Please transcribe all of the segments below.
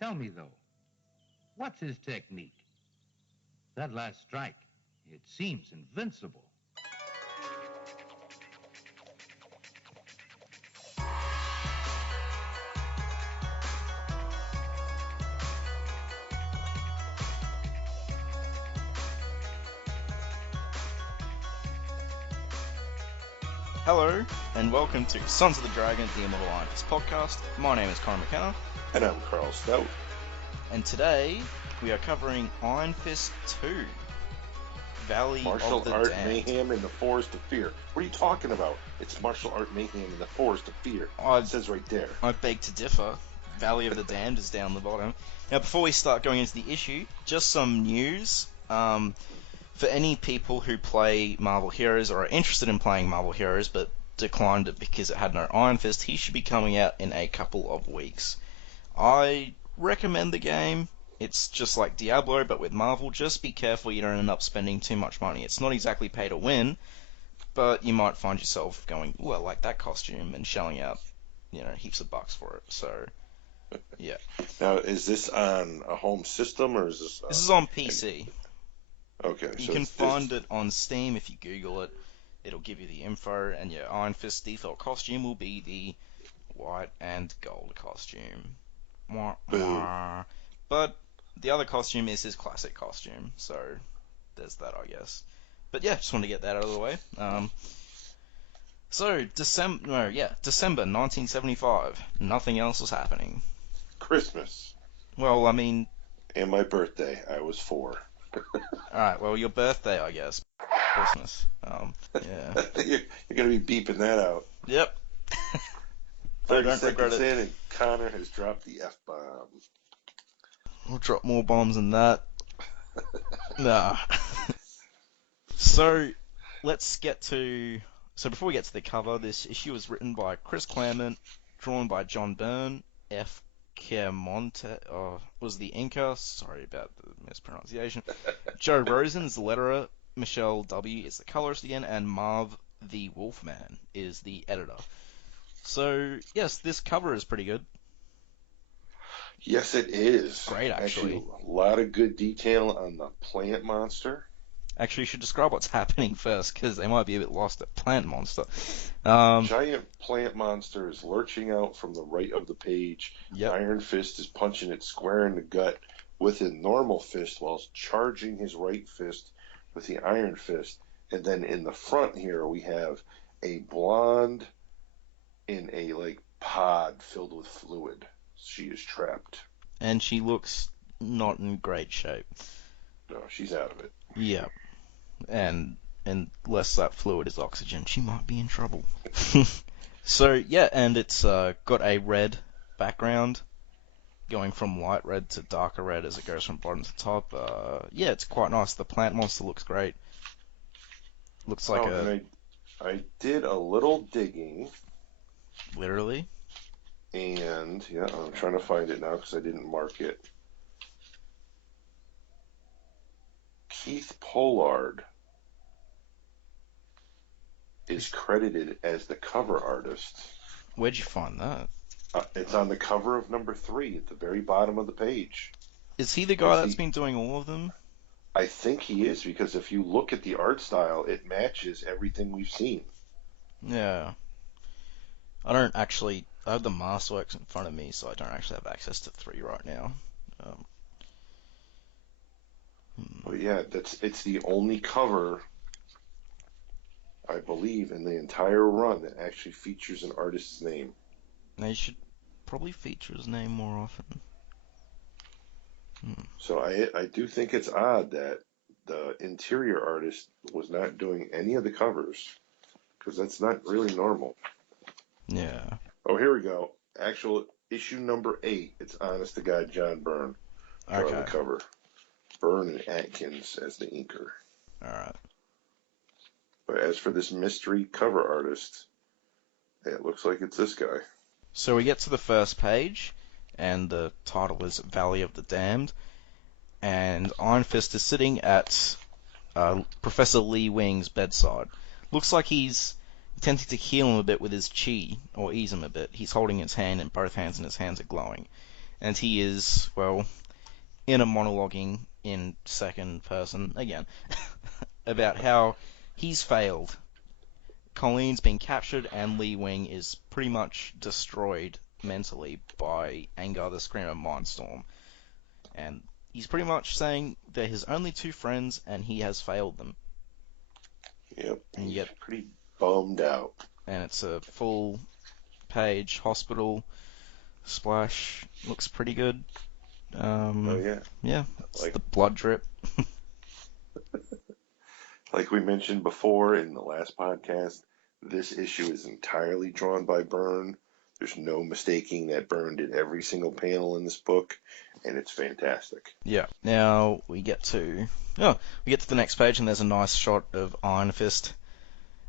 Tell me, though, what's his technique? That last strike, it seems invincible. Hello, and welcome to Sons of the Dragon, the Immortal Iron Fist Podcast. My name is Connor McKenna. And I'm Carl Stout. And today, we are covering Iron Fist 2, Valley Martial of the Art Damned. Mayhem in the Forest of Fear. What are you talking about? It's Martial Art Mayhem in the Forest of Fear. It says right there. I beg to differ. Valley of the Damned is down the bottom. Now, before we start going into the issue, just some news. For any people who play Marvel Heroes or are interested in playing Marvel Heroes but declined it because it had no Iron Fist, he should be coming out in a couple of weeks. I recommend the game. It's just like Diablo but with Marvel. Just be careful you don't end up spending too much money. It's not exactly pay to win, but you might find yourself going, ooh, I like that costume, and shelling out, heaps of bucks for it. So, yeah. Now, is this on a home system or is this... This is on PC. Okay. You can find it on Steam if you Google it. It'll give you the info, and your Iron Fist default costume will be the white and gold costume. Wah, wah. But the other costume is his classic costume, so there's that, I guess. But yeah, just wanted to get that out of the way. December 1975. Nothing else was happening. Christmas. Well, I mean... And my birthday. I was 4. Alright, well, your birthday, I guess. Christmas. Yeah. You're going to be beeping that out. Yep. 30 seconds in and Connor has dropped the F-bomb. We'll drop more bombs than that. Nah. So, let's get to... So before we get to the cover, this issue was written by Chris Claremont, drawn by John Byrne, F. Chiamonte was the inker. Sorry about the mispronunciation. Joe Rosen's the letterer. Michelle W. is the colorist again, and Marv the Wolfman is the editor. So, yes, this cover is pretty good. Yes, it is. Great, actually. A lot of good detail on the plant monster. Actually, you should describe what's happening first, because they might be a bit lost at Plant Monster. Giant plant monster is lurching out from the right of the page. Yep. Iron Fist is punching it square in the gut with a normal fist while charging his right fist with the Iron Fist. And then in the front here, we have a blonde in a pod filled with fluid. She is trapped. And she looks not in great shape. No, she's out of it. Yep. And unless that fluid is oxygen, she might be in trouble. So, yeah, and it's got a red background, going from light red to darker red as it goes from bottom to top. Yeah, it's quite nice. The plant monster looks great. Looks like and I did a little digging. Literally? And, yeah, I'm trying to find it now because I didn't mark it. Keith Pollard is credited as the cover artist. Where'd you find that? It's on the cover of number 3 at the very bottom of the page. Is he the guy that's been doing all of them? I think he is, because if you look at the art style, it matches everything we've seen. Yeah. I have the Masterworks in front of me, so I don't actually have access to 3 right now. But yeah, it's the only cover, I believe, in the entire run that actually features an artist's name. They should probably feature his name more often. So I do think it's odd that the interior artist was not doing any of the covers, because that's not really normal. Yeah. Oh, here we go. Actual issue number 8. It's honest to God John Byrne on the cover. Byrne and Atkins as the inker. Alright. But as for this mystery cover artist, it looks like it's this guy. So we get to the first page, and the title is Valley of the Damned, and Iron Fist is sitting at Professor Lee Wing's bedside. Looks like he's attempting to heal him a bit with his chi, or ease him a bit. He's holding his hand, and both hands in his hands are glowing. And he is, well, inner monologuing in second person again about how he's failed. Colleen's been captured and Lee Wing is pretty much destroyed mentally by Angar the Screamer Mindstorm. And he's pretty much saying they're his only two friends and he has failed them. Yep, And he's yet, pretty bummed out. and it's a full page hospital splash. Looks pretty good. Oh yeah. Yeah, it's Like the blood drip. like we mentioned before in the last podcast, this issue is entirely drawn by Byrne. There's no mistaking that Byrne did every single panel in this book, and it's fantastic. Yeah. Now we get to the next page, and there's a nice shot of Iron Fist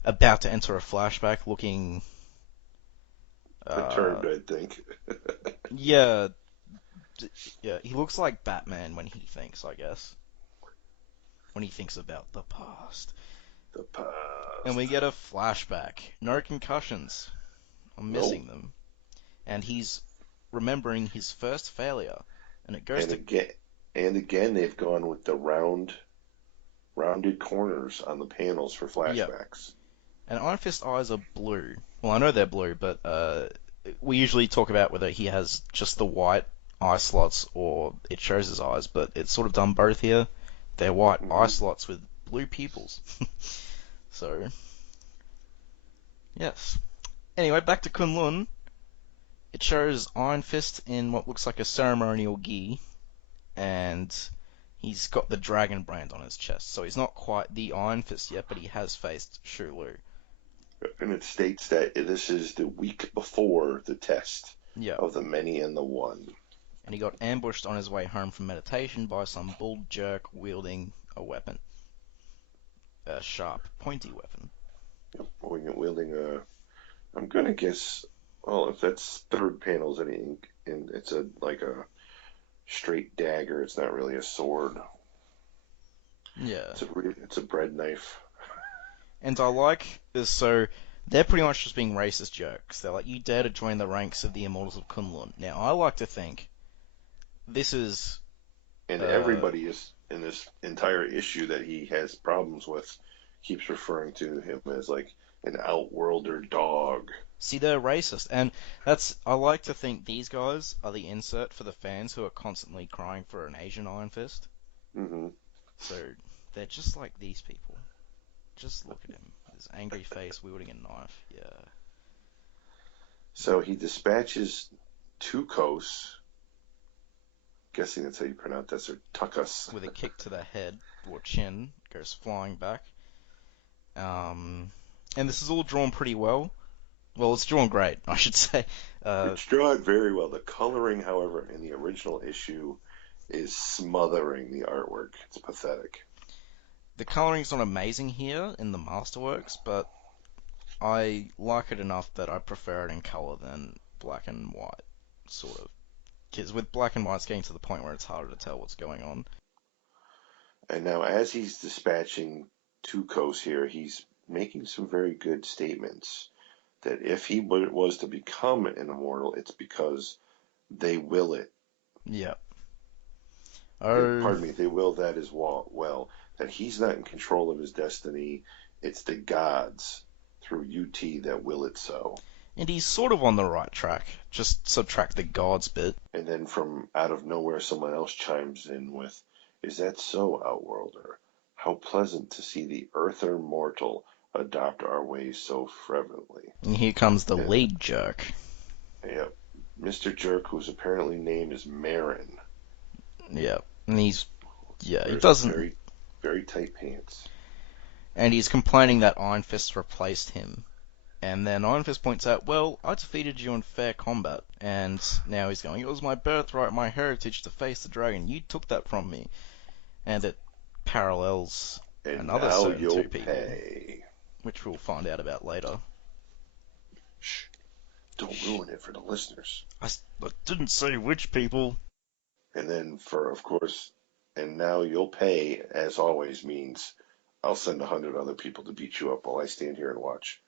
about to enter a flashback, looking. Perturbed, I think. Yeah, yeah. He looks like Batman when he thinks, I guess. When he thinks about the past. The past. And we get a flashback. No concussions. I'm missing them. And he's remembering his first failure. And it goes again, they've gone with the rounded corners on the panels for flashbacks. Yep. And Iron Fist's eyes are blue. Well, I know they're blue, but we usually talk about whether he has just the white eye slots or it shows his eyes, but it's sort of done both here. They're white eye slots with blue pupils. So, yes. Anyway, back to Kun Lun. It shows Iron Fist in what looks like a ceremonial gi, and he's got the dragon brand on his chest. So he's not quite the Iron Fist yet, but he has faced Shu Lu. And it states that this is the week before the test of the many and the one. And he got ambushed on his way home from meditation by some bull jerk wielding a weapon. A sharp, pointy weapon. Yep, wielding a... I'm going to guess... Well, if that's third panels in ink, and it's like a straight dagger, it's not really a sword. Yeah. It's a bread knife. And I like this, so they're pretty much just being racist jerks. They're like, you dare to join the ranks of the Immortals of Kun Lun. Now, I like to think this is... And everybody is in this entire issue that he has problems with keeps referring to him as like an outworlder dog. See, they're racist, and I like to think these guys are the insert for the fans who are constantly crying for an Asian Iron Fist. Mm-hmm. So, they're just like these people. Just look at him. His angry face wielding a knife. Yeah. So he dispatches Tukos, guessing that's how you pronounce that, or Tukas. With a kick to the head, or chin, goes flying back. And this is all drawn pretty well. Well, it's drawn great, I should say. It's drawn very well. The coloring, however, in the original issue is smothering the artwork. It's pathetic. The coloring's not amazing here in the Masterworks, but I like it enough that I prefer it in color than black and white, sort of. Because with black and white, it's getting to the point where it's harder to tell what's going on. And now, as he's dispatching Tukos here, he's making some very good statements. That if he was to become an immortal, it's because they will it. Yeah. Pardon me, they will that as well. That he's not in control of his destiny. It's the gods through UT that will it so. And he's sort of on the right track. Just subtract the gods bit. And then from out of nowhere, someone else chimes in with, "Is that so, Outworlder? How pleasant to see the earther mortal adopt our ways so fervently." And here comes the lead jerk. Yep. Mr. Jerk, whose apparently name is Marin. Yeah. And he doesn't... Very, very tight pants. And he's complaining that Iron Fist replaced him. And then Iron Fist points out, well, I defeated you in fair combat. And now he's going, it was my birthright, my heritage to face the dragon. You took that from me. And it parallels another certain two people. Pay. Which we'll find out about later. Shh. Don't ruin it for the listeners. I didn't say which people. And then of course, and now you'll pay, as always, means I'll send 100 other people to beat you up while I stand here and watch.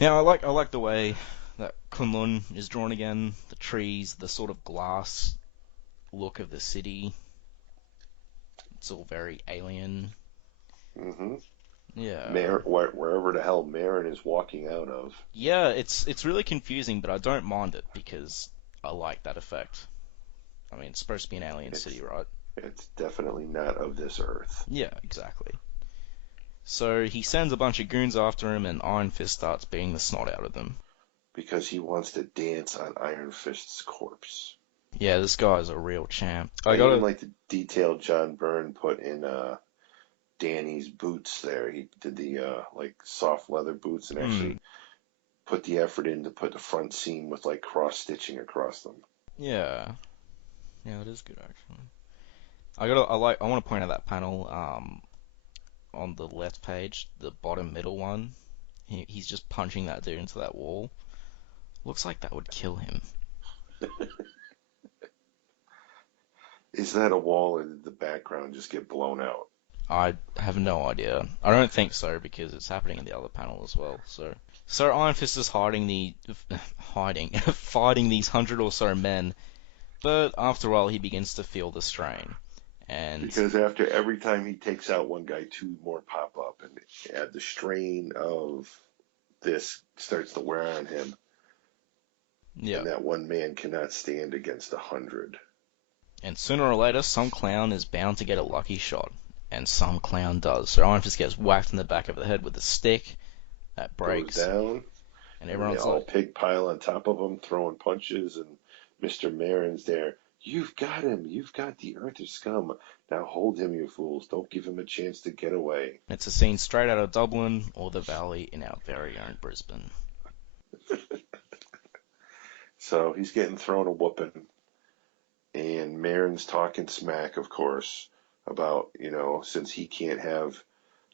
Yeah, I like the way that Kun Lun is drawn again. The trees, the sort of glass look of the city. It's all very alien. Mm-hmm. Yeah. Wherever the hell Marin is walking out of. Yeah, it's really confusing, but I don't mind it because I like that effect. I mean, it's supposed to be an alien city, right? It's definitely not of this earth. Yeah, exactly. So he sends a bunch of goons after him, and Iron Fist starts beating the snot out of them. Because he wants to dance on Iron Fist's corpse. Yeah, this guy's a real champ. I even like the detail John Byrne put in Danny's boots there. He did the like soft leather boots and actually put the effort in to put the front seam with like cross stitching across them. Yeah, it is good actually. I want to point out that panel on the left page, the bottom middle one. He's just punching that dude into that wall. Looks like that would kill him. Is that a wall, or did the background just get blown out? I have no idea. I don't think so because it's happening in the other panel as well. So Iron Fist is fighting these 100 or so men, but after a while he begins to feel the strain. And because after every time he takes out one guy, two more pop up, and the strain of this starts to wear on him. Yeah. And that one man cannot stand against 100. And sooner or later, some clown is bound to get a lucky shot. And some clown does. So Iron Fist gets whacked in the back of the head with a stick. That breaks. Goes down. And everyone's they all pig pile on top of him, throwing punches. And Mr. Marin's there. You've got him. You've got the Earther scum. Now hold him, you fools. Don't give him a chance to get away. It's a scene straight out of Dublin or the Valley in our very own Brisbane. So he's getting thrown a whooping. And Marin's talking smack, of course, about, since he can't have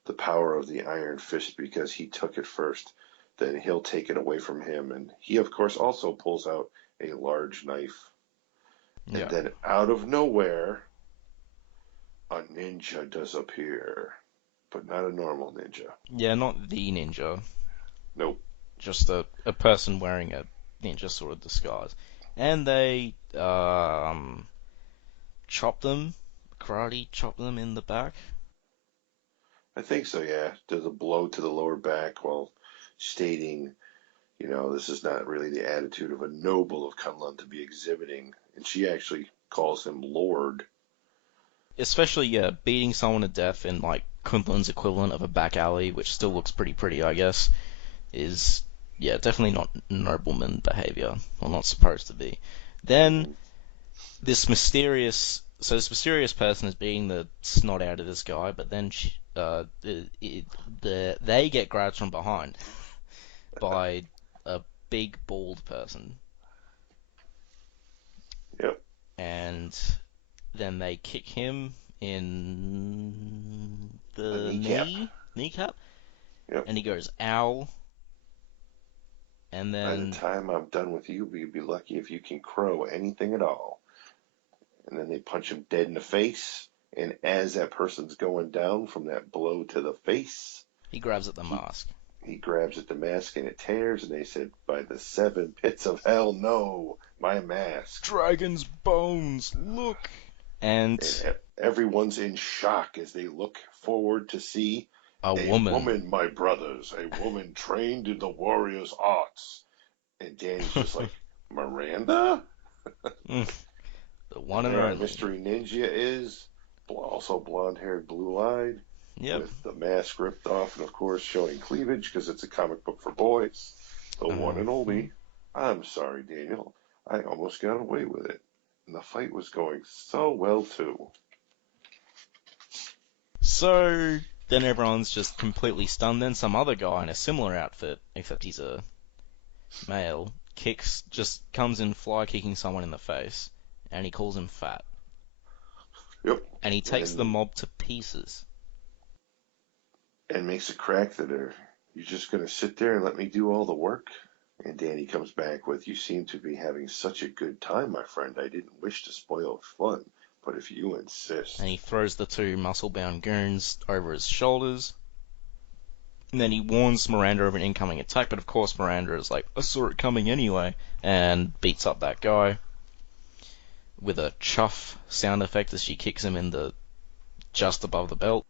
the power of the Iron Fist because he took it first, then he'll take it away from him. And he, of course, also pulls out a large knife. Yeah. And then out of nowhere, a ninja does appear. But not a normal ninja. Yeah, not the ninja. Nope. Just a person wearing a ninja sort of disguise. And they karate chop them in the back. I think so, yeah. Does a blow to the lower back while stating, this is not really the attitude of a noble of Kun Lun to be exhibiting. And she actually calls him Lord. Especially, beating someone to death in, like, Kun Lun's equivalent of a back alley, which still looks pretty, I guess, is, definitely not nobleman behavior, or not supposed to be. Then, this mysterious person is beating the snot out of this guy, but then they get grabbed from behind by a big, bald person. Yep. And then they kick him in the kneecap. Yep. And he goes, ow. And then... By the time I'm done with you, you'd be lucky if you can crow anything at all. And then they punch him dead in the face. And as that person's going down from that blow to the face... He grabs at the mask. He grabs at the mask and it tears. And they said, by the 7 pits of hell, no, my mask. Dragon's bones, look. And everyone's in shock as they look forward to see a woman. A woman, my brothers. A woman trained in the warrior's arts. And Danny's just like, Miranda? The one and only. Mystery Ninja is also blonde-haired, blue-eyed. Yep. With the mask ripped off and, of course, showing cleavage because it's a comic book for boys. The one and only. I'm sorry, Daniel. I almost got away with it. And the fight was going so well, too. So, then everyone's just completely stunned. Then some other guy in a similar outfit, except he's a male, comes in fly kicking someone in the face. And he calls him fat. Yep. And he takes the mob to pieces. And makes a crack that you're just going to sit there and let me do all the work? And Danny comes back with, you seem to be having such a good time, my friend. I didn't wish to spoil fun, but if you insist. And he throws the 2 muscle-bound goons over his shoulders. And then he warns Miranda of an incoming attack, but of course Miranda is like, I saw it coming anyway, and beats up that guy with a chuff sound effect as she kicks him in the just above the belt.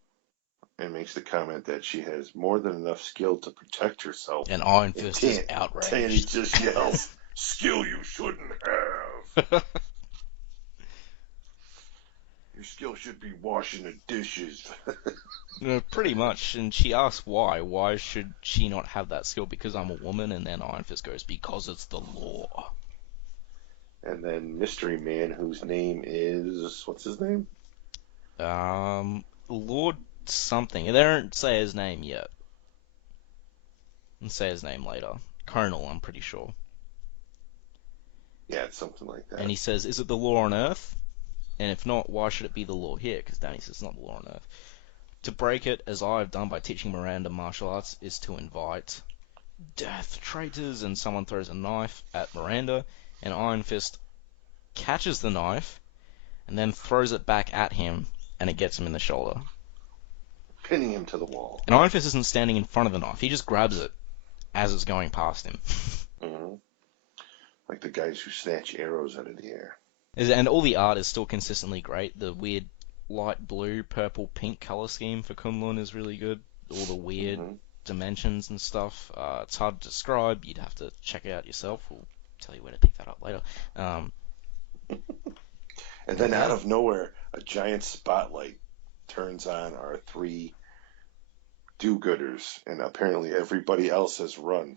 And makes the comment that she has more than enough skill to protect herself. And Iron Fist is outraged. Tanny just yells, skill you shouldn't have. Your skill should be washing the dishes. Pretty much, and she asks why. Why should she not have that skill? Because I'm a woman, and then Iron Fist goes, because it's the law. And then Mystery Man, whose name is... What's his name? Lord something. They don't say his name yet. And say his name later. Colonel, I'm pretty sure. Yeah, it's something like that. And he says, is it the law on Earth? And if not, why should it be the law here? Because Danny says it's not the law on Earth. To break it, as I have done by teaching Miranda martial arts, is to invite death, traitors, and someone throws a knife at Miranda, and Iron Fist catches the knife, and then throws it back at him, and it gets him in the shoulder. Pinning him to the wall. And Iron Fist isn't standing in front of the knife, he just grabs it as it's going past him. Mm-hmm. Like the guys who snatch arrows out of the air. And all the art is still consistently great. The weird light blue, purple, pink color scheme for Kun Lun is really good. All the weird dimensions and stuff. It's hard to describe. You'd have to check it out yourself. We'll tell you where to pick that up later. And then out of nowhere, a giant spotlight turns on our three do-gooders, and apparently everybody else has run.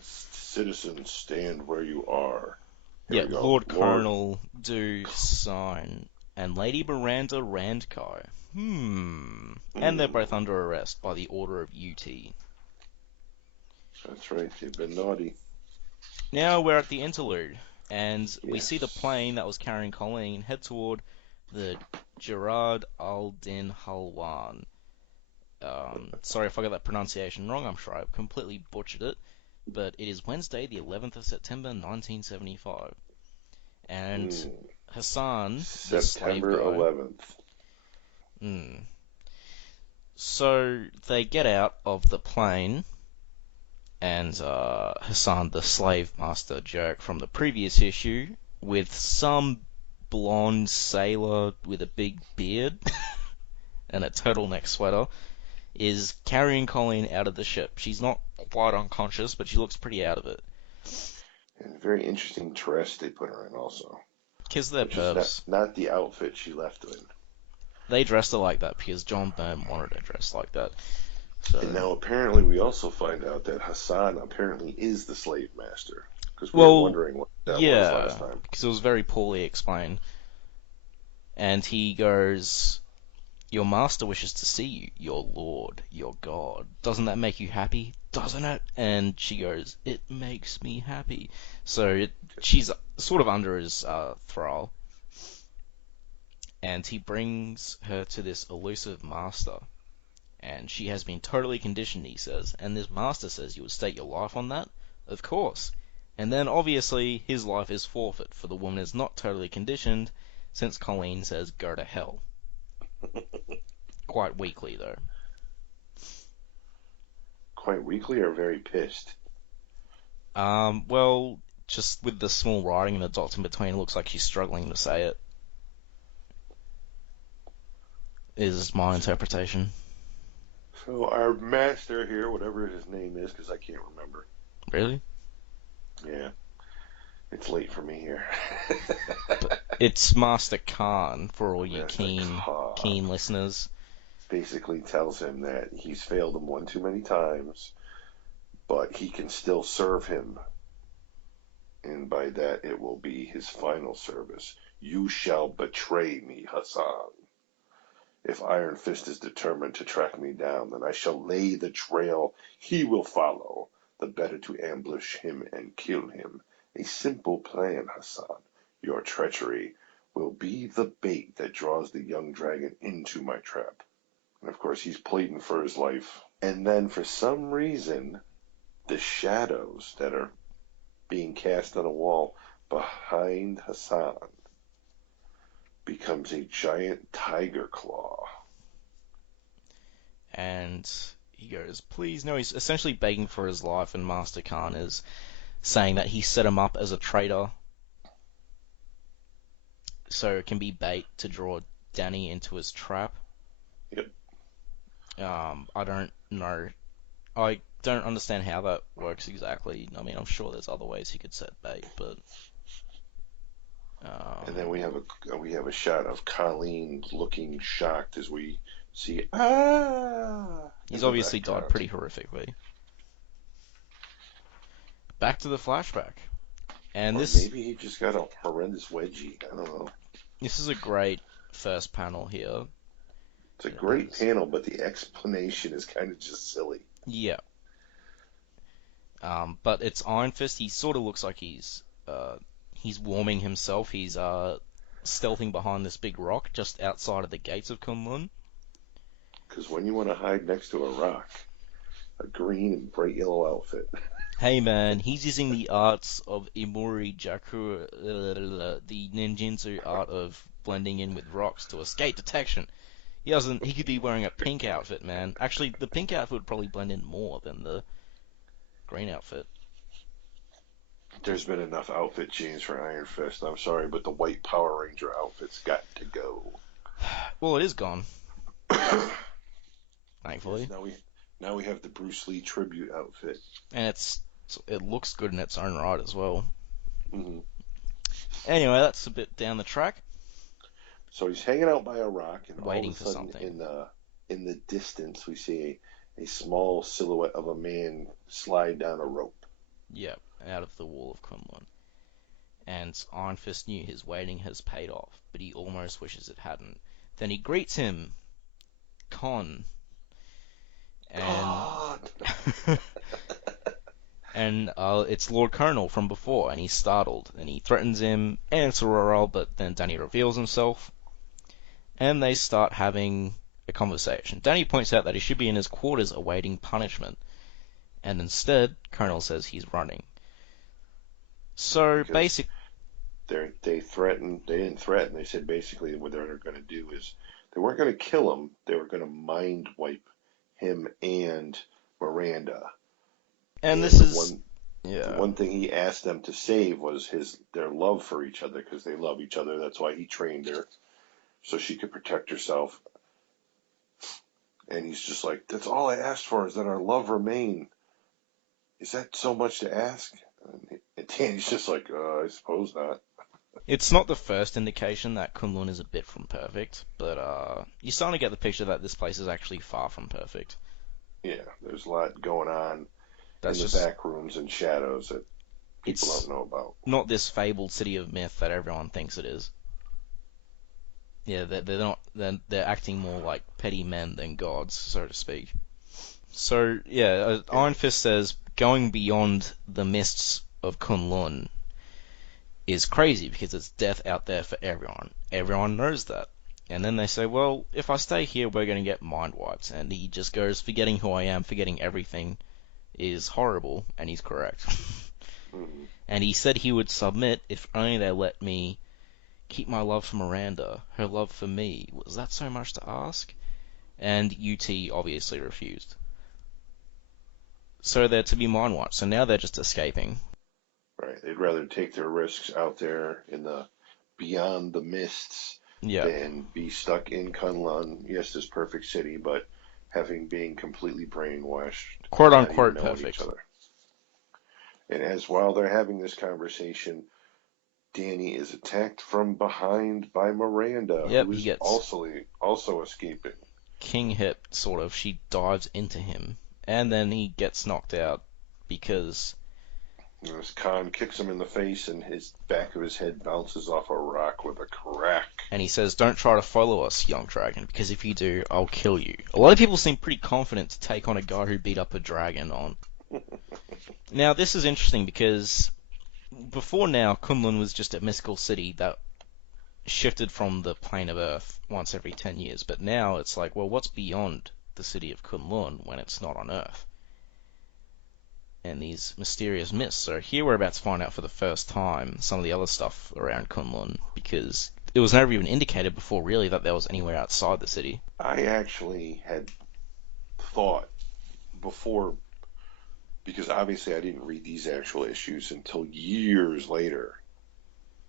Citizens, stand where you are. Here we go. Lord Colonel do sign. And Lady Miranda Randkai. And they're both under arrest by the order of UT. That's right, they've been naughty. Now we're at the interlude, and we see the plane that was carrying Colleen head toward the Gerard al-Din Halwan. Sorry if I got that pronunciation wrong, I'm sure I completely butchered it. But it is Wednesday, the 11th of September, 1975. And Hassan, September the slave guy, 11th. So they get out of the plane, and Hassan, the slave master jerk from the previous issue, with some blonde sailor with a big beard and a turtleneck sweater, is carrying Colleen out of the ship. She's not quite unconscious, but she looks pretty out of it. And a very interesting dress they put her in also. Because they're perps. Not the outfit she left in. They dressed her like that because John Byrne wanted her dressed like that. So... And now apparently we also find out that Hassan apparently is the slave master. Because we were wondering what that was last time. Because it was very poorly explained. And he goes, your master wishes to see you, your lord, your god. Doesn't that make you happy? Doesn't it? And she goes, it makes me happy. So she's sort of under his thrall. And he brings her to this elusive master. And she has been totally conditioned, he says. And this master says you would stake your life on that? Of course. And then obviously his life is forfeit, for the woman is not totally conditioned, since Colleen says go to hell. Quite weakly, though. Quite weakly or very pissed? Well, just with the small writing and the dots in between, it looks like she's struggling to say it. Is my interpretation. So our master here, whatever his name is, because I can't remember. Really? Yeah. It's late for me here. It's Master Khan, for all you keen listeners. Basically tells him that he's failed him one too many times, but he can still serve him. And by that, it will be his final service. You shall betray me, Hassan. If Iron Fist is determined to track me down, then I shall lay the trail he will follow, the better to ambush him and kill him. A simple plan, Hassan. Your treachery will be the bait that draws the young dragon into my trap. And of course, he's pleading for his life. And then, for some reason, the shadows that are being cast on a wall behind Hassan becomes a giant tiger claw. And he goes, please, no, he's essentially begging for his life, and Master Khan is saying that he set him up as a traitor, so it can be bait to draw Danny into his trap. Yep. I don't know. I don't understand how that works exactly. I mean, I'm sure there's other ways he could set bait, but... and then we have a shot of Colleen looking shocked as we see, he's obviously died pretty horrifically. Back to the flashback. And or this... maybe he just got a horrendous wedgie. I don't know. This is a great first panel here. It's a great panel, but the explanation is kind of just silly. Yeah. But it's Iron Fist. He sort of looks like he's warming himself. He's stealthing behind this big rock just outside of the gates of Kun Lun. Because when you want to hide next to a rock, a green and bright yellow outfit. Hey man, he's using the arts of Imori Jaku, the ninjutsu art of blending in with rocks to escape detection. He could be wearing a pink outfit, man. Actually, the pink outfit would probably blend in more than the green outfit. There's been enough outfit change for Iron Fist. I'm sorry, but the white Power Ranger outfit's got to go. Well, it is gone. Thankfully. Yes, now we have the Bruce Lee tribute outfit. And it looks good in its own right as well. Mm-hmm. Anyway, that's a bit down the track. So he's hanging out by a rock, and waiting all of a for sudden, something. in the distance, we see a small silhouette of a man slide down a rope. Yep, out of the wall of Kun Lun. And Iron Fist knew his waiting has paid off, but he almost wishes it hadn't. Then he greets him, Con, and and it's Lord Colonel from before, and he's startled, and he threatens him, and it's a roll, but then Danny reveals himself, and they start having a conversation. Danny points out that he should be in his quarters awaiting punishment, and instead, Colonel says he's running. So, basically... They didn't threaten, they said basically what they're going to do is, they weren't going to kill him, they were going to mind wipe him and Miranda. And this is... The one thing he asked them to save was their love for each other, because they love each other. That's why he trained her, so she could protect herself. And he's just like, that's all I asked for, is that our love remain. Is that so much to ask? And Danny's just like, I suppose not. It's not the first indication that Kun Lun is a bit from perfect, but you're starting to get the picture that this place is actually far from perfect. Yeah, there's a lot going on in the back rooms and shadows that people don't know about. Not this fabled city of myth that everyone thinks it is. Yeah, they're not. They're acting more like petty men than gods, so to speak. So yeah, Iron Fist says going beyond the mists of Kun Lun is crazy because it's death out there for everyone. Everyone knows that. And then they say, well, if I stay here, we're going to get mind wiped. And he just goes, forgetting who I am, forgetting everything is horrible, and he's correct. Mm-hmm. And he said he would submit if only they let me keep my love for Miranda, her love for me. Was that so much to ask? And UT obviously refused. So they're to be mind wiped. So now they're just escaping. Right. They'd rather take their risks out there in the beyond the mists than be stuck in Kun Lun. Yes, this perfect city, but being completely brainwashed. Quote unquote perfect. And while they're having this conversation, Danny is attacked from behind by Miranda, who is also escaping. King hit, sort of. She dives into him, and then he gets knocked out because... Khan kicks him in the face, and his back of his head bounces off a rock with a crack. And he says, don't try to follow us, young dragon, because if you do, I'll kill you. A lot of people seem pretty confident to take on a guy who beat up a dragon on. Now, this is interesting because before now, Kun Lun was just a mystical city that shifted from the plane of Earth once every 10 years. But now it's like, well, what's beyond the city of Kun Lun when it's not on Earth? And these mysterious myths. So here we're about to find out for the first time some of the other stuff around Kun Lun, because it was never even indicated before, really, that there was anywhere outside the city. I actually had thought before, because obviously I didn't read these actual issues until years later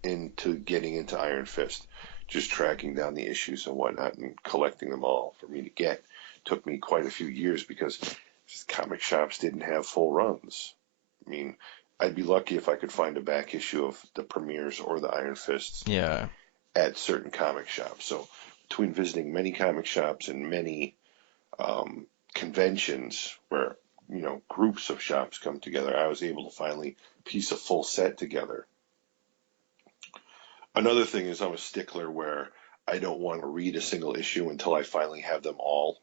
into getting into Iron Fist, just tracking down the issues and whatnot and collecting them all for me to get. Took me quite a few years because comic shops didn't have full runs. I mean, I'd be lucky if I could find a back issue of the premieres or the Iron Fists at certain comic shops. So between visiting many comic shops and many conventions where, you know, groups of shops come together, I was able to finally piece a full set together. Another thing is I'm a stickler where I don't want to read a single issue until I finally have them all.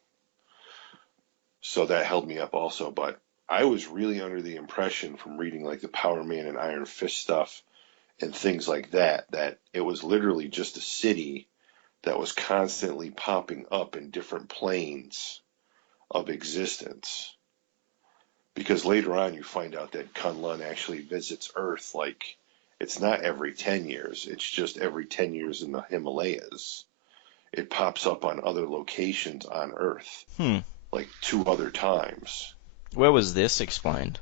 So that held me up also. But I was really under the impression from reading like the Power Man and Iron Fist stuff and things like that, that it was literally just a city that was constantly popping up in different planes of existence. Because later on you find out that Kun Lun actually visits Earth like it's not every 10 years. It's just every 10 years in the Himalayas. It pops up on other locations on Earth, like 2 other times. Where was this explained?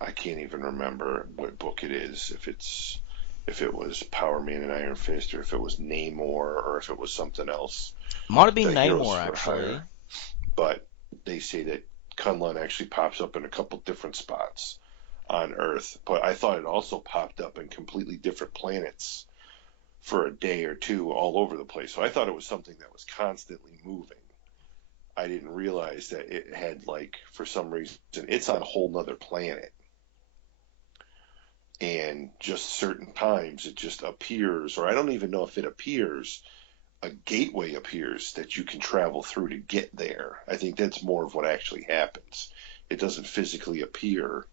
I can't even remember what book it is. If it was Power Man and Iron Fist, or if it was Namor, or if it was something else. Might have been Namor, actually. But they say that Kun Lun actually pops up in a couple different spots on Earth, but I thought it also popped up in completely different planets for a day or two all over the place. So I thought it was something that was constantly moving. I didn't realize that it had, like, for some reason, it's on a whole nother planet. And just certain times it just appears, or I don't even know if it appears, a gateway appears that you can travel through to get there. I think that's more of what actually happens. It doesn't physically appear.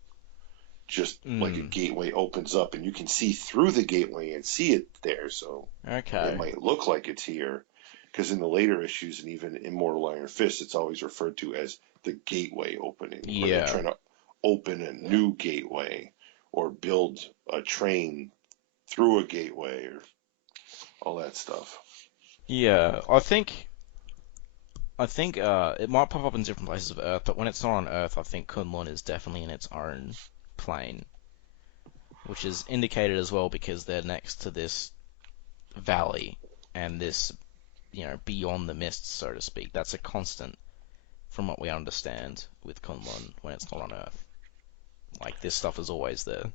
Just like a gateway opens up and you can see through the gateway and see it there. So it might look like it's here, because in the later issues and even Immortal Iron Fist, it's always referred to as the gateway opening. Yeah. Or they're trying to open a new gateway or build a train through a gateway or all that stuff. Yeah, I think it might pop up in different places of Earth, but when it's not on Earth, I think Kun Lun is definitely in its own plane, which is indicated as well because they're next to this valley and this, you know, beyond the mists, so to speak. That's a constant from what we understand with Kun Lun when it's not on Earth. Like, this stuff is always there.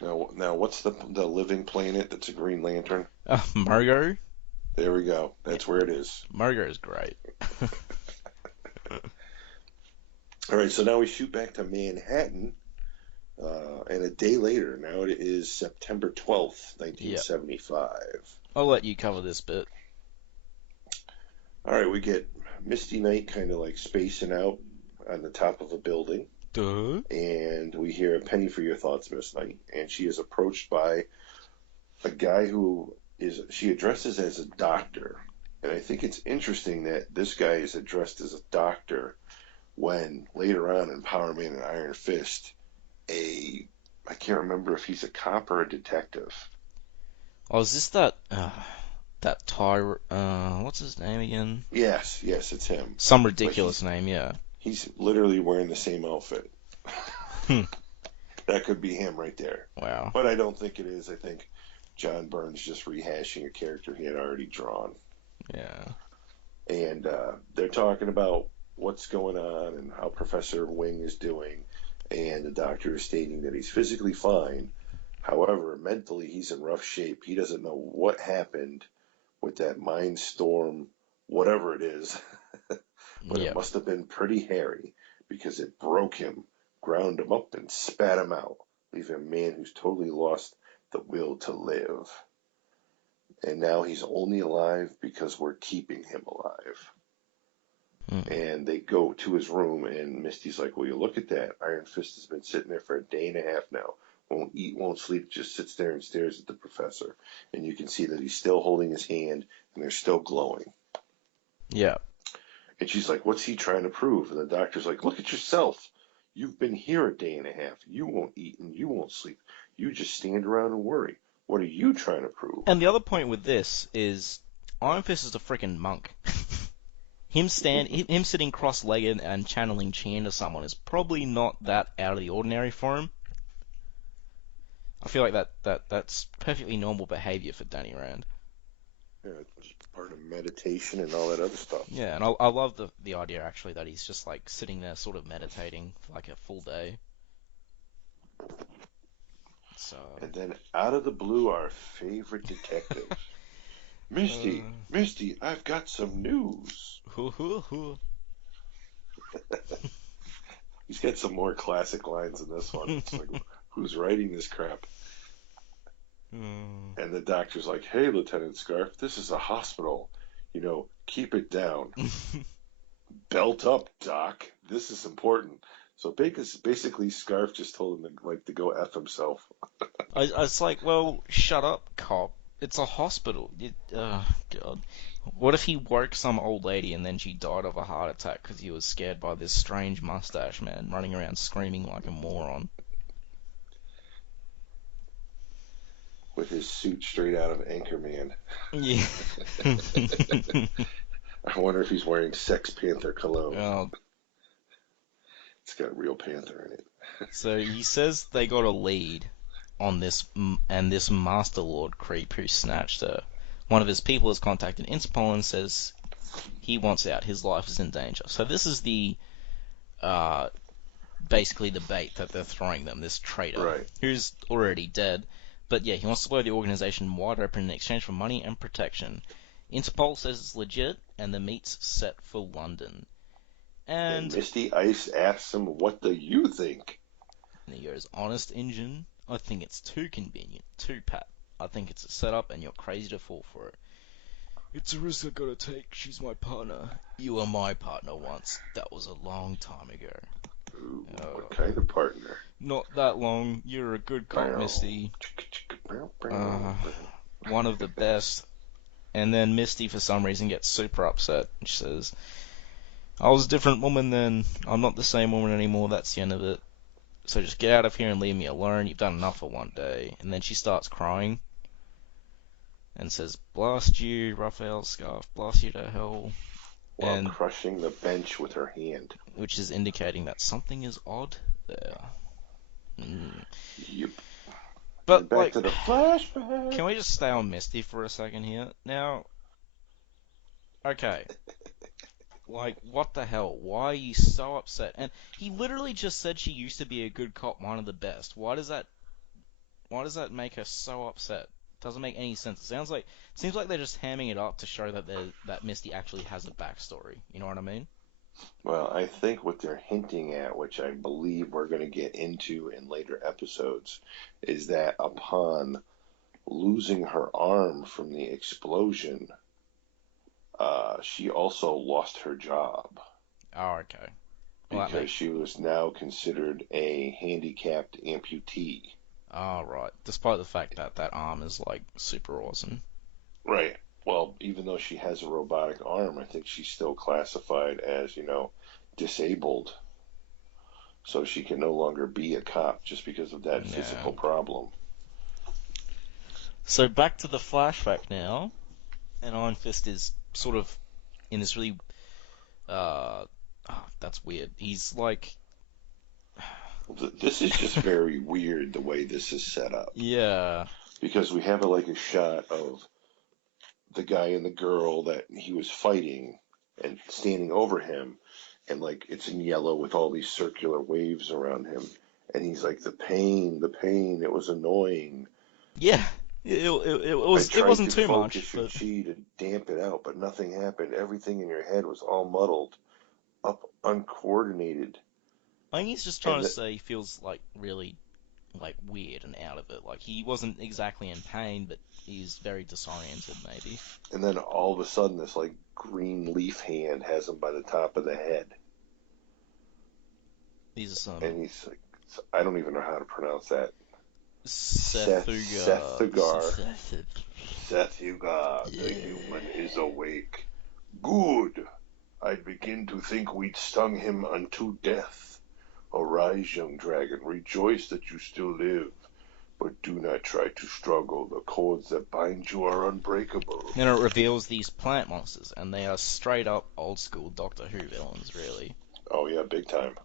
Now, what's the living planet that's a Green Lantern? Mogo? There we go. That's where it is. Mogo is great. All right, so now we shoot back to Manhattan, and a day later, now it is September 12th, 1975. Yep. I'll let you cover this bit. All right, we get Misty Knight kind of like spacing out on the top of a building. Duh. And we hear a penny for your thoughts, Miss Knight. And she is approached by a guy who she addresses as a doctor. And I think it's interesting that this guy is addressed as a doctor when later on in Power Man and Iron Fist, I can't remember if he's a cop or a detective. Oh, is this that what's his name again? Yes, it's him. Some ridiculous name, yeah. He's literally wearing the same outfit. That could be him right there. Wow. But I don't think it is. I think John Byrne's just rehashing a character he had already drawn. Yeah. And they're talking about what's going on and how Professor Wing is doing. And the doctor is stating that he's physically fine. However, mentally he's in rough shape. He doesn't know what happened with that mind storm, whatever it is. But It must have been pretty hairy, because it broke him, ground him up, and spat him out, leaving a man who's totally lost the will to live. And now he's only alive because we're keeping him alive. And they go to his room, and Misty's like, well, you look at that. Iron Fist has been sitting there for a day and a half now. Won't eat, won't sleep, just sits there and stares at the professor. And you can see that he's still holding his hand, and they're still glowing. Yeah. And she's like, what's he trying to prove? And the doctor's like, look at yourself. You've been here a day and a half. You won't eat and you won't sleep. You just stand around and worry. What are you trying to prove? And the other point with this is Iron Fist is a freaking monk. him sitting cross-legged and channeling chi into someone is probably not that out of the ordinary for him. I feel like that's perfectly normal behavior for Danny Rand. Yeah, it's part of meditation and all that other stuff. Yeah, and I love the idea actually that he's just like sitting there sort of meditating for like a full day. So. And then out of the blue, our favorite detective, Misty, I've got some news. He's got some more classic lines in this one. It's like, who's writing this crap? And the doctor's like, hey, Lieutenant Scarf, this is a hospital. You know, keep it down. Belt up, Doc. This is important. So basically, Scarf just told him to go F himself. I was like, well, shut up, cop. It's a hospital. Oh, God. What if he woke some old lady and then she died of a heart attack because he was scared by this strange mustache man running around screaming like a moron? With his suit straight out of Anchorman. Yeah. I wonder if he's wearing Sex Panther cologne. Oh. It's got real panther in it. So he says they got a lead on this, and this Master Lord creep who snatched her. One of his people has contacted Interpol and says he wants out. His life is in danger. So this is the basically the bait that they're throwing them. This traitor, right, who's already dead. But yeah, he wants to blow the organization wide open in exchange for money and protection. Interpol says it's legit, and the meet's set for London. And Misty Ice asks him, what do you think? And he goes, honest Injun, I think it's too convenient, too pat. I think it's a setup and you're crazy to fall for it. It's a risk I gotta take, she's my partner. You were my partner once, that was a long time ago. Ooh, what kind of partner? Not that long, you're a good cop, Misty. One of the best. And then Misty, for some reason, gets super upset. She says, I was a different woman then. I'm not the same woman anymore. That's the end of it. So just get out of here and leave me alone. You've done enough for one day. And then she starts crying. And says, blast you, Raphael Scarf. Blast you to hell. While crushing the bench with her hand. Which is indicating that something is odd there. Yep. But back to the flashback. Can we just stay on Misty for a second here? Now, okay. What the hell? Why are you so upset? And he literally just said she used to be a good cop, one of the best. Why does that make her so upset? Doesn't make any sense. It seems like they're just hamming it up to show that Misty actually has a backstory. You know what I mean? Well, I think what they're hinting at, which I believe we're going to get into in later episodes, is that upon losing her arm from the explosion, she also lost her job. Oh, okay. Well, because she was now considered a handicapped amputee. Oh, right. Despite the fact that that arm is, super awesome. Right. Well, even though she has a robotic arm, I think she's still classified as, disabled. So she can no longer be a cop just because of that physical problem. So back to the flashback now. And Iron Fist is sort of in this really... that's weird. He's like... This is just very weird the way this is set up. Yeah. Because we have a shot of the guy and the girl that he was fighting and standing over him, and it's in yellow with all these circular waves around him, and he's like, the pain, it was annoying. Yeah, it wasn't too much. I tried to focus your chi to damp it out, but nothing happened. Everything in your head was all muddled up, uncoordinated. I think he's just trying to say he feels really weird and out of it. He wasn't exactly in pain, but he's very disoriented, maybe. And then all of a sudden, this green leaf hand has him by the top of the head. These are some. And he's I don't even know how to pronounce that. Sethugar. Sethugar, the human is awake. Good. I begin to think we'd stung him unto death. Arise, young dragon, rejoice that you still live. But do not try to struggle. The cords that bind you are unbreakable. Then it reveals these plant monsters, and they are straight up old school Doctor Who villains, really. Oh yeah, big time.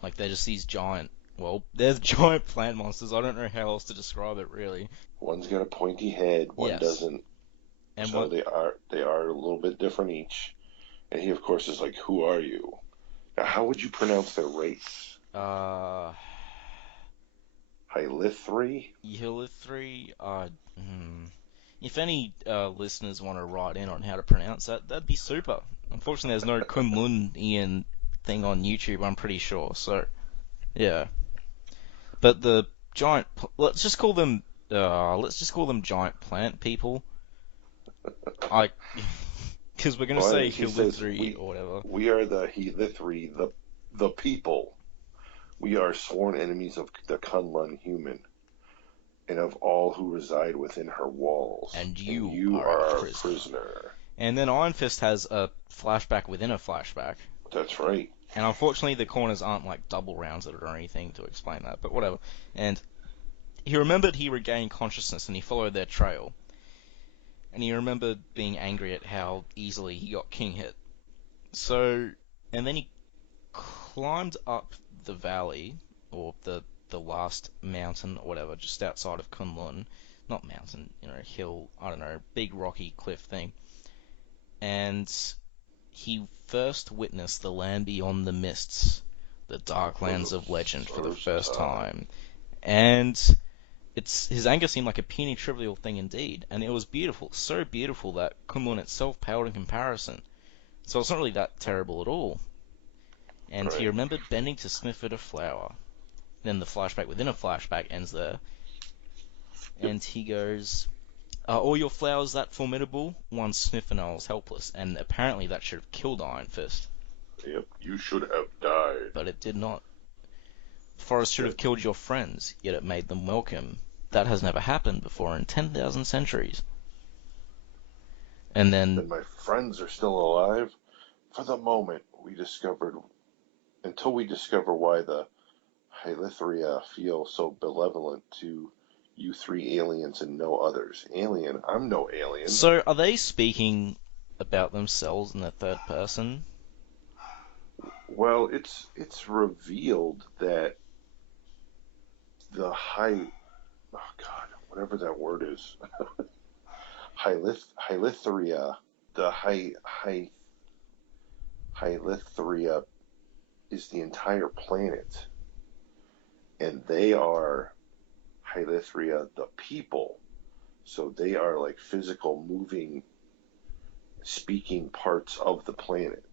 Like they're just these giant. Well, they're giant plant monsters. I don't know how else to describe it, really. One's got a pointy head, one Yes. doesn't. And so they are a little bit different each. And he, of course, is like, "Who are you?" Now, how would you pronounce their race? Hylithri? Hylithri. If any listeners want to write in on how to pronounce that, that'd be super. Unfortunately, there's no Kun Lun Ian thing on YouTube, I'm pretty sure. So, yeah. But the giant, let's just call them giant plant people. Because we're gonna say Hylithri or whatever. We are the Hylithri, the people. We are sworn enemies of the Kun Lun human, and of all who reside within her walls. And you are a prisoner. And then Iron Fist has a flashback within a flashback. That's right. And unfortunately, the corners aren't like double rounded or anything to explain that, but whatever. And he remembered he regained consciousness and he followed their trail. And he remembered being angry at how easily he got king hit. So, and then he climbed up the valley, or the last mountain or whatever, just outside of Kun Lun. Not mountain, hill, I don't know, big rocky cliff thing. And he first witnessed the land beyond the mists, the dark lands of legend for the first time. And his anger seemed like a puny, trivial thing indeed, and it was beautiful, so beautiful that Kun Lun itself paled in comparison. So it's not really that terrible at all. And he remembered bending to sniff at a flower. Then the flashback within a flashback ends there. And he goes, "Are all your flowers that formidable?" One sniff and I was helpless, and apparently that should have killed Iron Fist. Yep, you should have died. But it did not. The forest should have killed your friends, yet it made them welcome. That has never happened before in 10,000 centuries. And then my friends are still alive? For the moment, until we discover why the Hylithria feel so benevolent to you three aliens and no others. Alien? I'm no alien. So, are they speaking about themselves in the third person? Well, it's revealed that the whatever that word is, Hylithria, the Hylithria is the entire planet, and they are Hylithria, the people. So they are like physical, moving, speaking parts of the planet.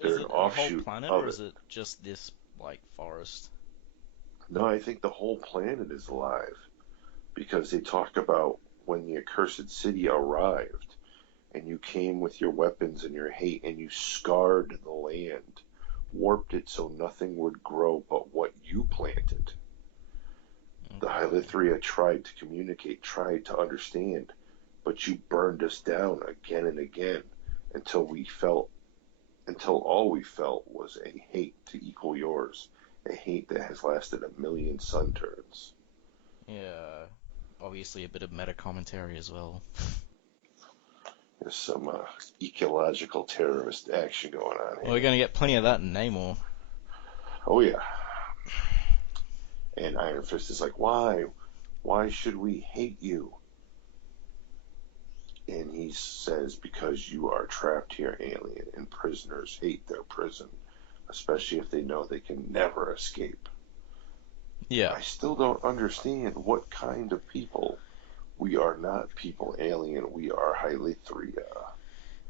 They're an offshoot whole planet, or is it just this like forest? No, I think the whole planet is alive, because they talk about when the accursed city arrived, and you came with your weapons and your hate, and you scarred the land, warped it so nothing would grow but what you planted. The Hylithria tried to communicate, tried to understand, but you burned us down again and again until all we felt was a hate to equal yours, a hate that has lasted 1,000,000 sun turns. Yeah, obviously a bit of meta commentary as well. There's some ecological terrorist action going on here. Well, we're going to get plenty of that in Namor. Oh yeah. And Iron Fist is like, why? Why should we hate you? And he says, because you are trapped here, alien, and prisoners hate their prison, especially if they know they can never escape. Yeah. I still don't understand what kind of people. We are not people, alien. We are Hylithria.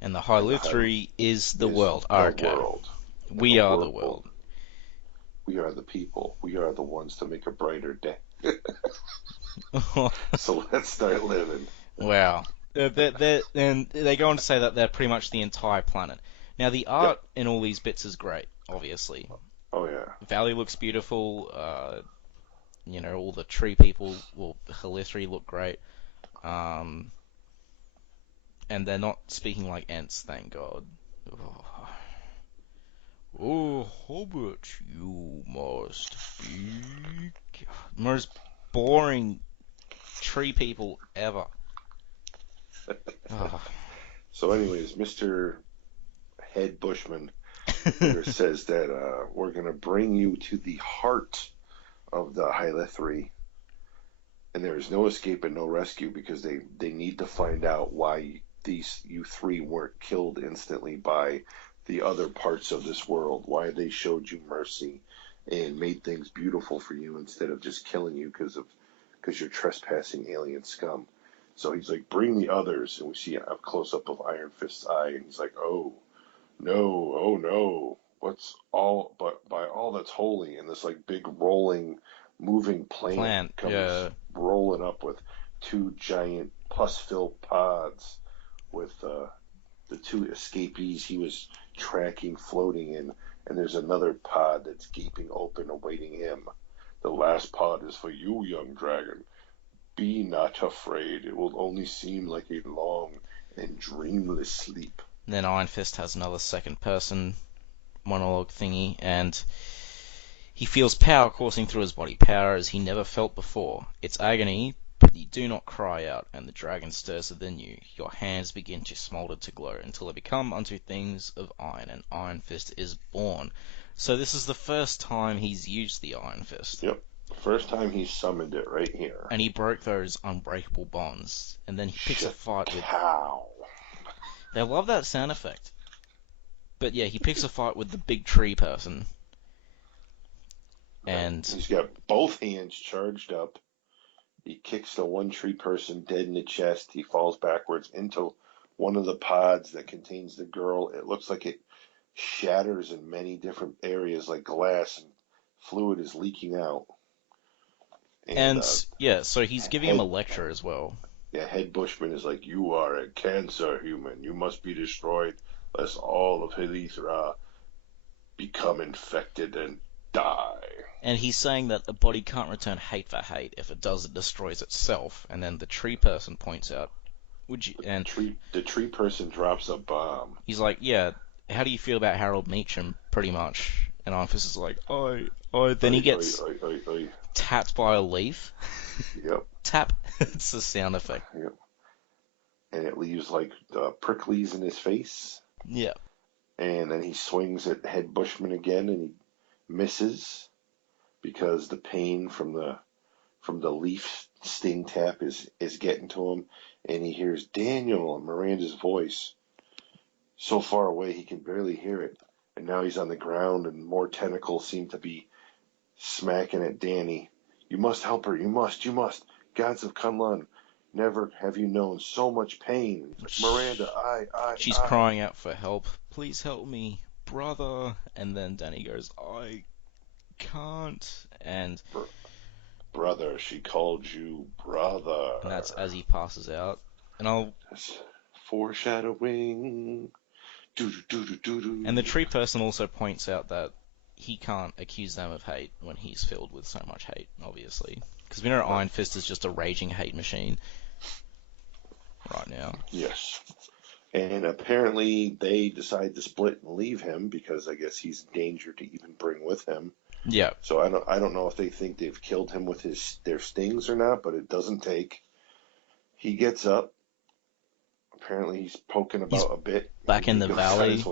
And the Hylithri is the world. World. We are the world. We are the people. We are the ones to make a brighter day. So let's start living. Wow. And they go on to say that they're pretty much the entire planet. Now, the art in all these bits is great, obviously. Oh, yeah. Valley looks beautiful. All the tree people, the Hylithri look great. And they're not speaking like Ents, thank God. Oh, Hobbit, you must speak. Most boring tree people ever. Oh. So anyways, Mr. Head Bushman here says that we're going to bring you to the heart of the Hylethri, and there is no escape and no rescue because they need to find out why you three weren't killed instantly by the other parts of this world, why they showed you mercy and made things beautiful for you instead of just killing you because you're trespassing alien scum. So he's like, bring the others, and we see a close-up of Iron Fist's eye, and he's like, oh no, but by all that's holy, and this like big rolling, moving plant comes rolling up with two giant pus-filled pods with the two escapees he was tracking floating in, and there's another pod that's gaping open awaiting him. The last pod is for you, young dragon. Be not afraid. It will only seem like a long and dreamless sleep. And then Iron Fist has another second-person monologue thingy, and he feels power coursing through his body, power as he never felt before. It's agony, but you do not cry out, and the dragon stirs within you. Your hands begin to smolder to glow until they become unto things of iron, and Iron Fist is born. So this is the first time he's used the Iron Fist. Yep. First time he summoned it right here. And he broke those unbreakable bonds. And then he picks a fight with... Cow. They love that sound effect. But yeah, he picks a fight with the big tree person. And... he's got both hands charged up. He kicks the one tree person dead in the chest. He falls backwards into one of the pods that contains the girl. It looks like it shatters in many different areas like glass, and fluid is leaking out. And yeah, so he's giving him a lecture as well. Yeah, Head Bushman is like, you are a cancer human. You must be destroyed, lest all of Hylethra become infected and die. And he's saying that a body can't return hate for hate. If it does, it destroys itself. And then the tree person points out, the tree person drops a bomb. He's like, yeah, how do you feel about Harold Meacham, pretty much? And Iron Fist is like, then he gets tapped by a leaf. Yep. Tap. It's a sound effect. Yep. And it leaves like pricklies in his face. Yeah. And then he swings at Head Bushman again, and he misses because the pain from the leaf sting tap is getting to him, and he hears Daniel and Miranda's voice so far away he can barely hear it. And now he's on the ground, and more tentacles seem to be smacking at Danny. You must help her. You must. Gods of Kun Lun, never have you known so much pain. Like, Miranda, She's crying out for help. Please help me, brother. And then Danny goes, I can't. And brother, she called you brother. And that's as he passes out. And That's foreshadowing. And the tree person also points out that he can't accuse them of hate when he's filled with so much hate, obviously. Because we know Iron Fist is just a raging hate machine right now. Yes. And apparently they decide to split and leave him because I guess he's a danger to even bring with him. Yeah. So I don't know if they think they've killed him with their stings or not, but it doesn't take. He gets up. Apparently he's poking about a bit. Back in the valley.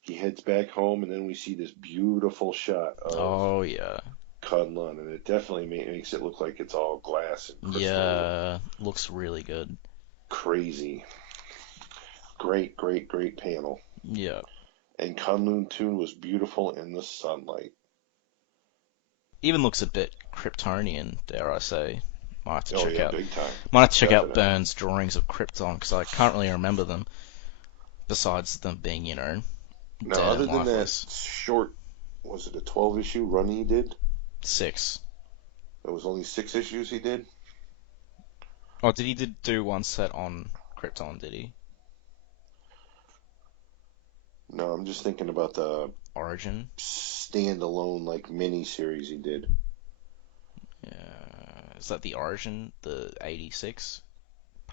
He heads back home, and then we see this beautiful shot of Kun Lun, and it definitely makes it look like it's all glass and crystal. Yeah, looks really good. Crazy. Great panel. Yeah. And Kun Lun Tune was beautiful in the sunlight. Even looks a bit Kryptonian, dare I say. Might have to check out. Big time. Might have to check out Burns' drawings of Krypton because I can't really remember them. Besides them being, Now, dead other and than lifeless. that short, was it a 12-issue run he did? 6. It was only 6 issues he did? Oh, did he do one set on Krypton, did he? No, I'm just thinking about the Origin? standalone, mini-series he did. Yeah. Is that the Origin? The 86?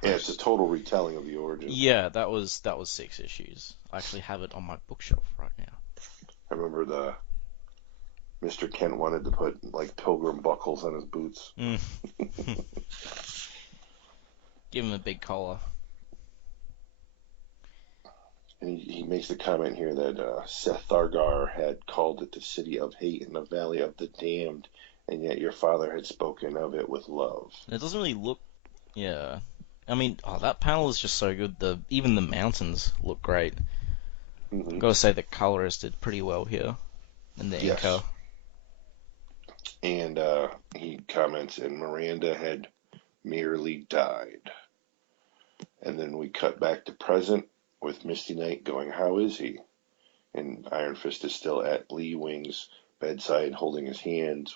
Yeah, it's a total retelling of the Origin. Yeah, that was 6 issues. I actually have it on my bookshelf right now. I remember Mr. Kent wanted to put like pilgrim buckles on his boots. Mm. Give him a big collar. And he makes the comment here that Seth Thargar had called it the city of hate and the valley of the damned, and yet your father had spoken of it with love. It doesn't really look, yeah. I mean, that panel is just so good. Even the mountains look great. Mm-hmm. Gotta say the colorist did pretty well here, and the inker. And he comments, and Miranda had merely died. And then we cut back to present with Misty Knight going, "How is he?" And Iron Fist is still at Lee Wing's bedside, holding his hand,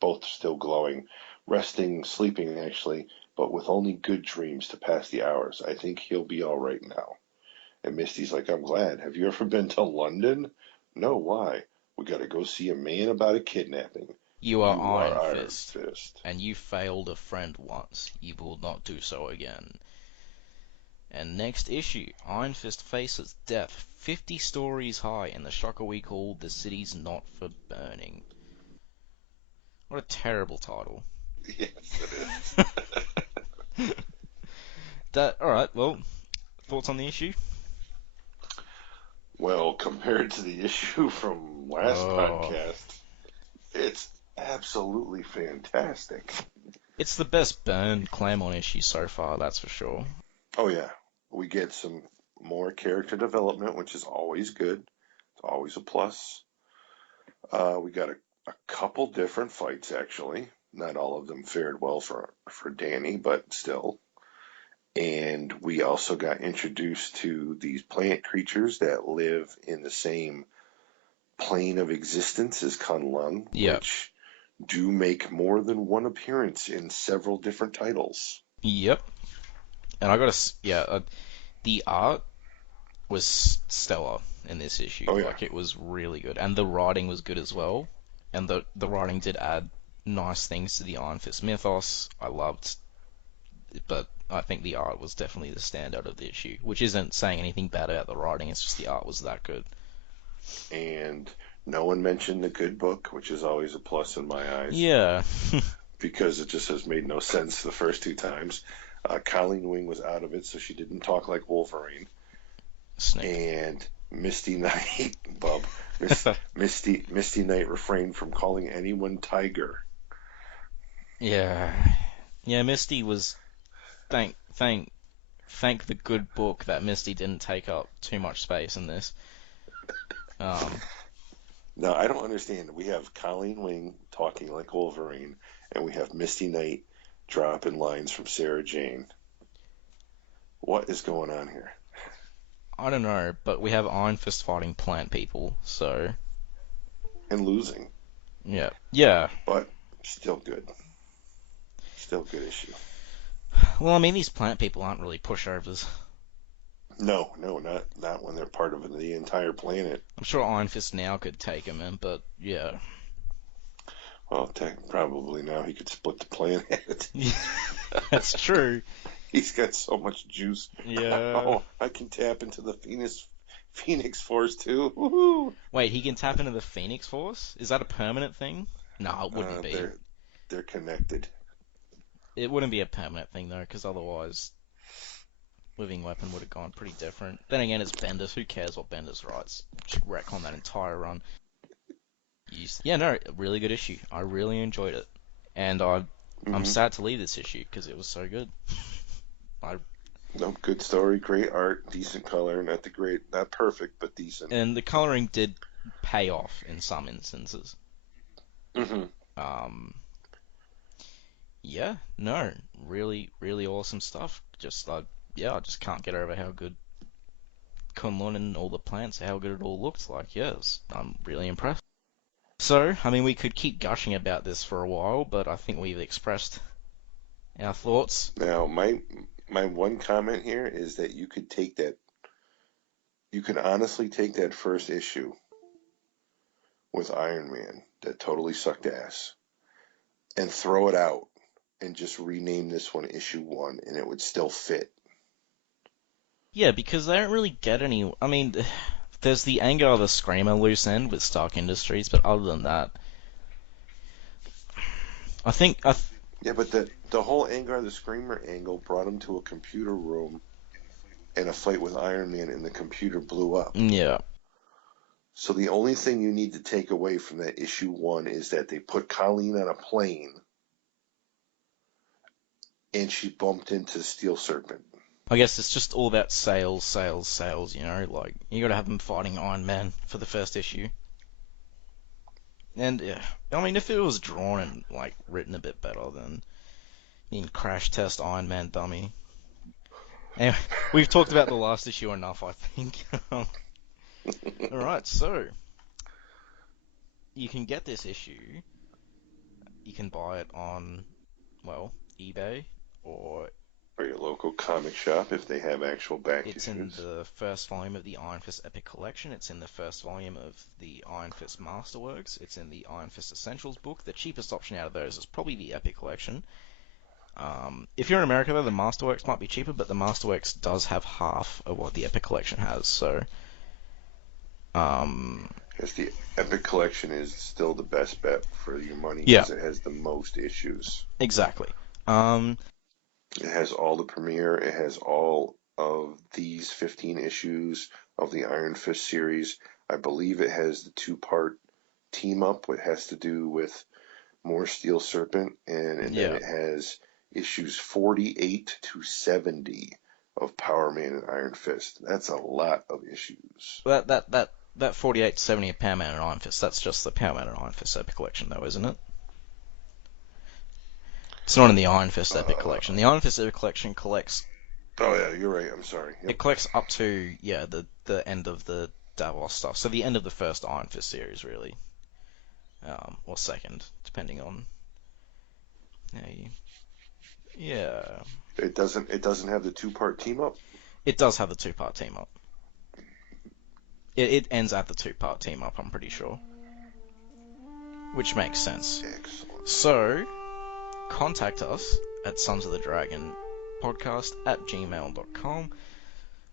both still glowing, resting, sleeping actually, but with only good dreams to pass the hours. I think he'll be all right now. And Misty's like, "I'm glad. Have you ever been to London?" "No, why?" "We gotta go see a man about a kidnapping." You are Iron Iron Fist, Fist, and you failed a friend once. You will not do so again. And next issue, Iron Fist faces death 50 stories high in the shocker we call The City's Not for Burning. What a terrible title. Yes, it is. Alright, well, thoughts on the issue? Well, compared to the issue from last podcast, it's absolutely fantastic. It's the best Byrne Claremont issue so far, that's for sure. Oh, yeah. We get some more character development, which is always good. It's always a plus. We got a couple different fights, actually. Not all of them fared well for Danny, but still. And we also got introduced to these plant creatures that live in the same plane of existence as Kun Lun, which do make more than one appearance in several different titles. Yep. And I gotta, the art was stellar in this issue. Oh, yeah. Like, it was really good. And the writing was good as well. And the writing did add nice things to the Iron Fist mythos. I loved it, but I think the art was definitely the standout of the issue, which isn't saying anything bad about the writing, it's just the art was that good. And no one mentioned the good book, which is always a plus in my eyes. Yeah. Because it just has made no sense the first two times. Colleen Wing was out of it, so she didn't talk like Wolverine. Snake. And Misty Knight, Misty Knight refrained from calling anyone Tiger. Yeah. Yeah, Misty was... Thank the good book that Misty didn't take up too much space in this. Now, I don't understand. We have Colleen Wing talking like Wolverine, and we have Misty Knight dropping lines from Sarah Jane. What is going on here? I don't know, but we have Iron Fist fighting plant people, so... And losing. Yeah. Yeah. But still good. Still good issue. Well, I mean, these plant people aren't really pushovers. No, not when they're part of the entire planet. I'm sure Iron Fist now could take him in, but yeah. Well, probably now he could split the planet. That's true. He's got so much juice. Yeah. Oh, I can tap into the Phoenix Force too. Woohoo! Wait, he can tap into the Phoenix Force? Is that a permanent thing? No, it wouldn't be. They're connected. It wouldn't be a permanent thing though, because otherwise, Living Weapon would have gone pretty different. Then again, it's Bendis. Who cares what Bendis writes? Should wreck on that entire run. Yeah, no, really good issue. I really enjoyed it, and I'm sad to leave this issue because it was so good. No, good story, great art, decent color, not perfect, but decent. And the coloring did pay off in some instances. Yeah, no, really, really awesome stuff. Just I just can't get over how good Kun Lun and all the plants, how good it all looks like. Yes, I'm really impressed. So, I mean, we could keep gushing about this for a while, but I think we've expressed our thoughts. Now, my one comment here is that you could honestly take that first issue with Iron Man that totally sucked ass and throw it out and just rename this one issue 1 and it would still fit. Yeah, because they don't really get any... I mean, There's the Angar the Screamer loose end with Stark Industries, but other than that, I think Yeah, but the whole Angar the Screamer angle brought him to a computer room in a fight with Iron Man, and the computer blew up. yeah. So the only thing you need to take away from that issue 1 is that they put Colleen on a plane, and she bumped into Steel Serpent. I guess it's just all about sales, you know, like, you gotta have them fighting Iron Man for the first issue. And, yeah, I mean, if it was drawn and, like, written a bit better, then you can crash test Iron Man dummy. Anyway, we've talked about the last issue enough, I think. Alright, so, you can get this issue, you can buy it on, well, eBay, or Or your local comic shop if they have actual back it's issues. in the first volume of the Iron Fist Epic Collection, it's in the first volume of the Iron Fist Masterworks, it's in the Iron Fist Essentials book. The cheapest option out of those is probably the Epic Collection. If you're in America, though, the Masterworks might be cheaper, but the Masterworks does have half of what the Epic Collection has, so... Because the Epic Collection is still the best bet for your money Yeah. because it has the most issues. Exactly. It has all the premiere. It has all of these 15 issues of the Iron Fist series. I believe it has the 2-part team up, which has to do with more Steel Serpent, and Yeah. then it has issues 48 to 70 of Power Man and Iron Fist. That's a lot of issues. That 48 to 70 of Power Man and Iron Fist, that's just the Power Man and Iron Fist Epic Collection, though, isn't it? It's not in the Iron Fist Epic Collection. The Iron Fist Epic Collection collects... Oh, yeah, you're right. I'm sorry. Yep. It collects up to, yeah, the end of the Davos stuff. So the end of the first Iron Fist series, really. Or second, depending on how you... Yeah. It doesn't have the 2-part team up? It does have the 2-part team up. It ends at the 2-part team up, I'm pretty sure. Which makes sense. Excellent. So, contact us at Sons of the Dragon podcast at gmail.com.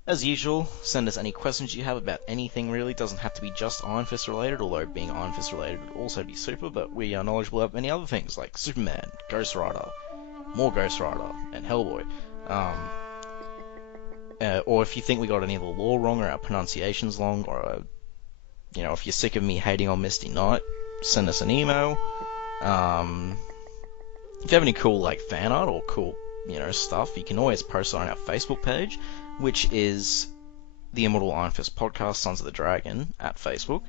As usual, send us any questions you have about anything, really. Doesn't have to be just Iron Fist related, although being Iron Fist related would also be super, but we are knowledgeable about many other things like Superman, Ghost Rider, more Ghost Rider, and Hellboy. Or if you think we got any of the lore wrong or our pronunciations wrong, or you know, if you're sick of me hating on Misty Knight, send us an email. If you have any cool like fan art or cool, you know, stuff, you can always post it on our Facebook page, which is the Immortal Iron Fist Podcast, Sons of the Dragon, at Facebook.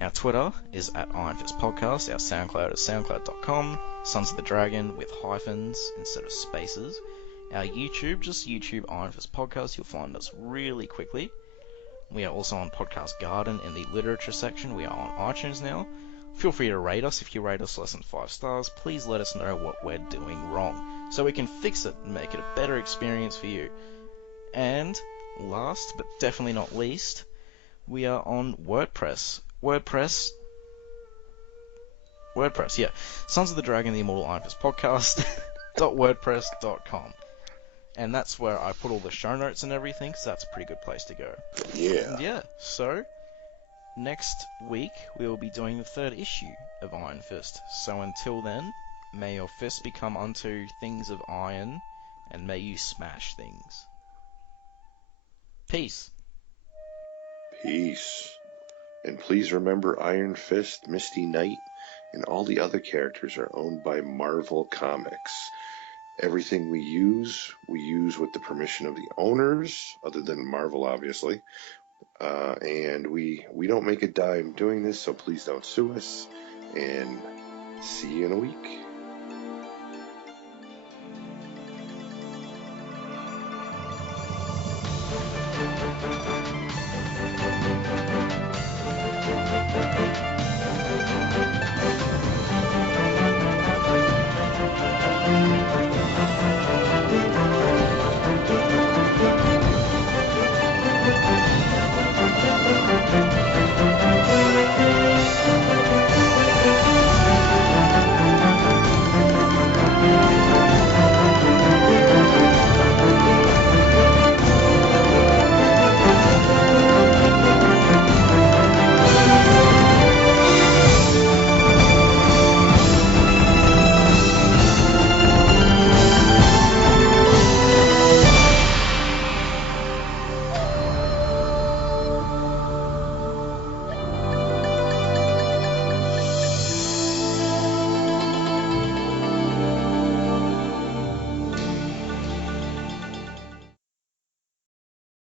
Our Twitter is at Iron Fist Podcast. Our Soundcloud is soundcloud.com, Sons of the Dragon, with hyphens instead of spaces. Our YouTube, just YouTube Iron Fist Podcast. You'll find us really quickly. We are also on Podcast Garden in the literature section. We are on iTunes now. Feel free to rate us. If you rate us less than 5 stars, please let us know what we're doing wrong, so we can fix it and make it a better experience for you. And last, but definitely not least, we are on WordPress. WordPress, yeah. Sons of the Dragon, the Immortal Iron Fist Podcast, .wordpress.com. And that's where I put all the show notes and everything, so that's a pretty good place to go. Yeah. Yeah, so next week we will be doing the 3rd issue of Iron Fist. So until then, may your fist become unto things of iron, and may you smash things. Peace. Peace. And please remember, Iron Fist, Misty Knight, and all the other characters are owned by Marvel Comics. Everything we use with the permission of the owners, other than Marvel, obviously. And we don't make a dime doing this, so please don't sue us. And see you in a week.